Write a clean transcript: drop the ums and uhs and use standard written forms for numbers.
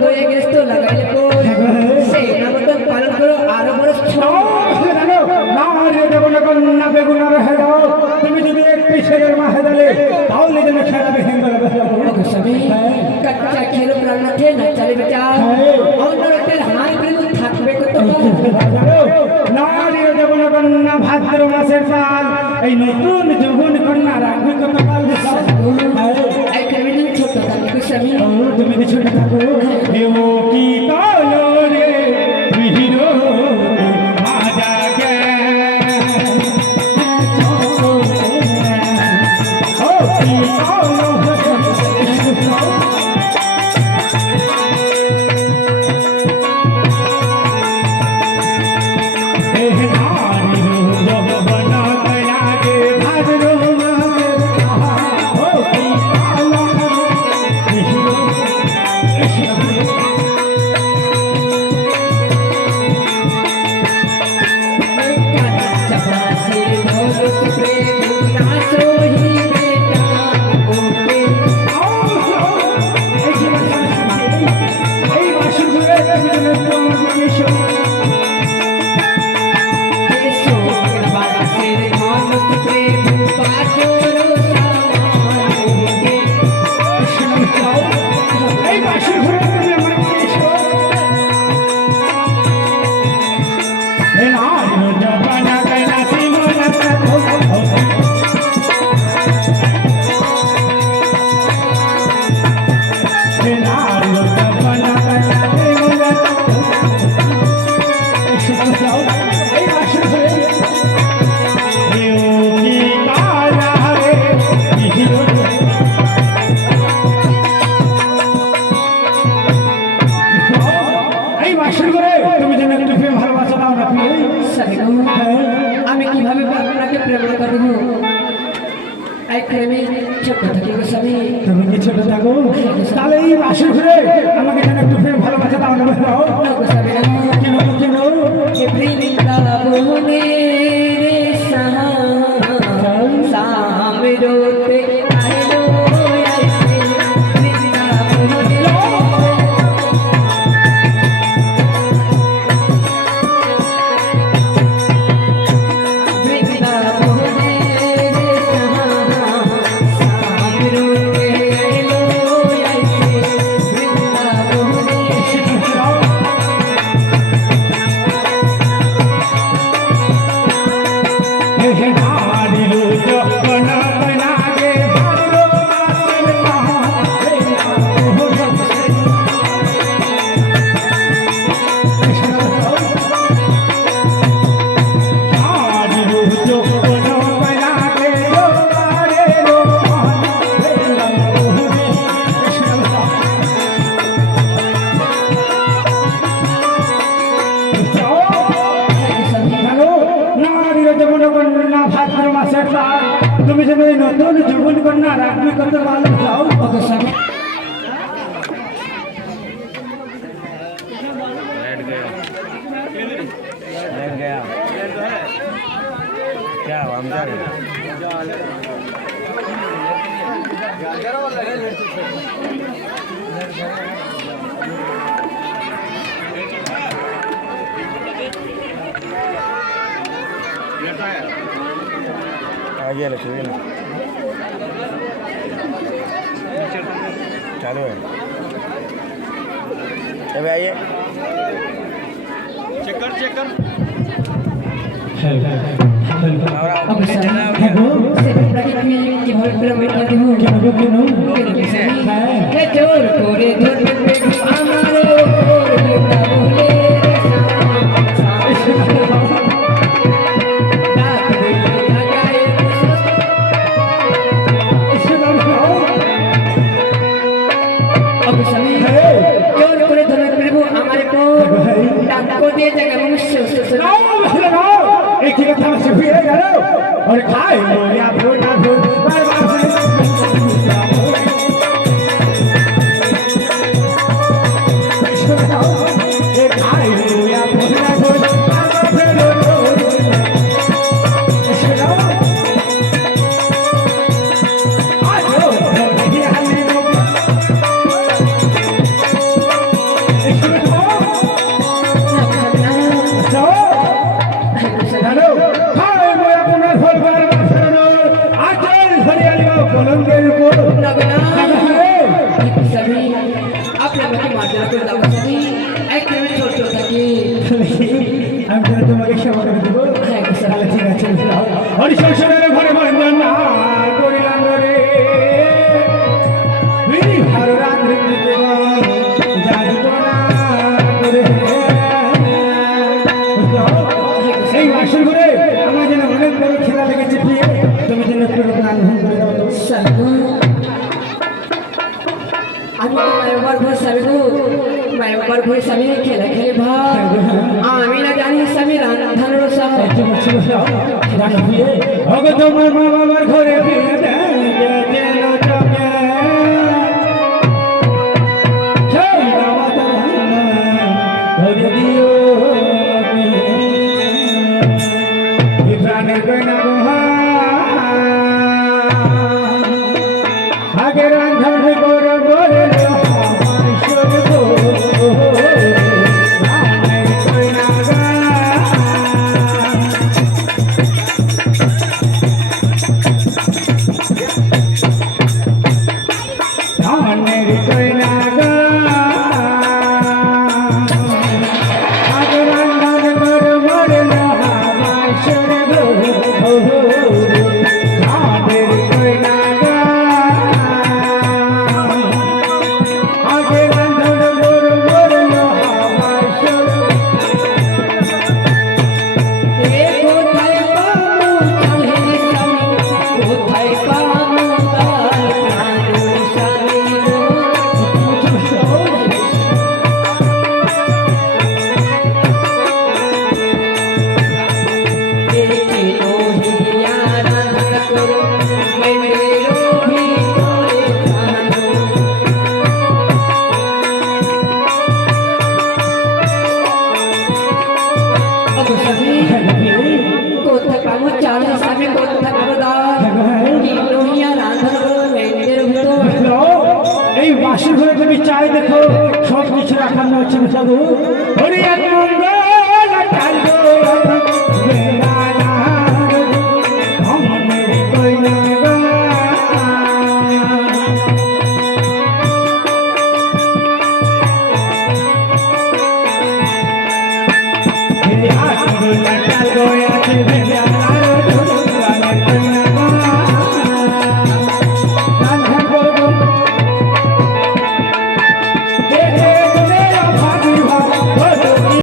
হয়ে গেছ তো লাগাইলে কোন সেই নামতন পালন করো আরো বড় কন্যা বেগুনার হেদাও তুমি যদি একটি ছেলের মা হেদালে তাহলে যেন খেলাবে কাচ্চা খেলো প্রাণনাথে না চালে বেটা অন্যরতের হাই প্রেম থাকবে কত নারী দেবন কন্যা ভাদ্র মাসের পাল এই নতুন যৌবন কন্যা রাখবে কত কাল এই ক্রিমিনাল ছোট থাকবে স্বামী তুমি কি ছোট থাকো এও কি কালো রে বিহিরো মাজা গে ও কি কালো আমি কিভাবে আপনাকে প্রেম করব এই প্রেমে ছোট থাকি গো স্বামী তুমি কি ছোট থাকো তাহলে এই বাসর ঘুরে আমাকে যেন একটু প্রেম ভালোবাসা দাও না ভালো কেন কেন এ বৃন্দাবনে রে সামরোতে আইলো আইছে বৃন্দাবনে তুমি যেন নতুন জীবন কন্যা রাখবে কত ভালো দাও क्या हम जा रहे आगे ले चलिए ना चालू है अब आइए चेक कर अब से प्रकृति की भर प्रेम करती हूँ के जोर कोरे धर पे हमारे बोले और खाए बोलिया भोटा भोट बार बार खाए बोलिया भोटा भोट আপনার ফলবার বাসর আচল ধরে আলিও পলঙ্কের উপর না গো না দেখো স্বামী আপনি আমাকে মার্জনা করে দাও স্বামী এক প্রেমে চলতে থাকি আমি তাহলে তোমাকে সেবা করে দেবো হ্যাঁ গো স্বামী তাহলে ঠিক আছে হরি সংসারের ঘরে বন্ধন না করিলাম রে ভালো রাত্রি জাগতো না করে এই বাসর ঘরে আমার যেন অনেক বড় খেলা লেগেছে প্রিয় তুমি যেন একটু রান্না করে দাও তো। স্বামী গো, আমি তো মায়াবার ঘর স্বামী গো মায়াবার ঘরে স্বামী খেলা খেলে ভাই আমি না জানি স্বামী রান্নার সাহায্য ওগো তোমার মা বাবার ঘরে ফিরে যেন চোখে সেই নামাতা ধরে দিও প্রাণের গয়না আগে রান্ধার করে বলে এ কোথায় পাবো চালে স্বামী কোথায় পাবো তার প্রাণ স্বামী গো দেখে নহিয়া রান্না করো মেয়ের ভিতরে খানো ওগো স্বামী কোথায় পাবো চাল স্বামী কোথায় পাবো দাল কি নহিয়া রান্না করো মেয়ের ভিতরে এই বাসি ঘরে তুমি চাই দেখো সব কিছু রাখানো হচ্ছে সাধু হরি এক মঙ্গল কাল